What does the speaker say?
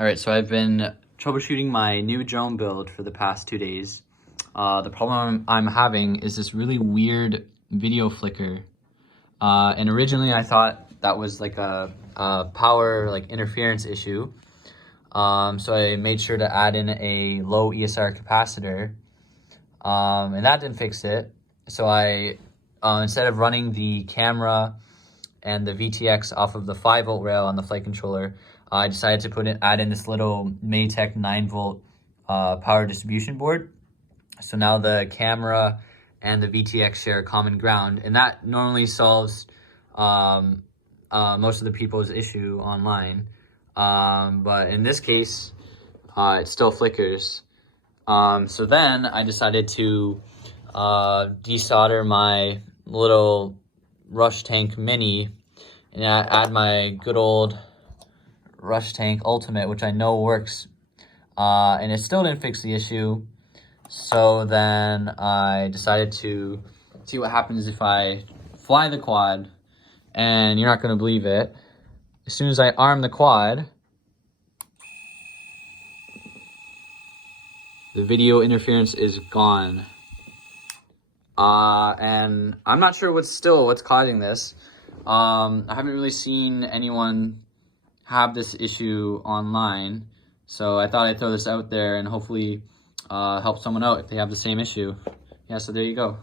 All right, so I've been troubleshooting my new drone build for the past 2 days. The problem I'm having is this really weird video flicker. And originally I thought that was like a power interference issue. So I made sure to add in a low ESR capacitor, and that didn't fix it. So I, instead of running the camera and the VTX off of the 5-volt rail on the flight controller, I decided to add in this little Maytech 9-volt power distribution board. So now the camera and the VTX share common ground, and that normally solves most of the people's issue online. But in this case, it still flickers. So then I decided to desolder my little Rush Tank Mini and add my good old Rush Tank Ultimate, which I know works, and it still didn't fix the issue. So then I decided to see what happens if I fly the quad, and you're not going to believe it. As soon as I arm the quad, the video interference is gone. And I'm not sure what's causing this. I haven't really seen anyone have this issue online, so I thought I'd throw this out there and hopefully help someone out if they have the same issue. Yeah, so there you go.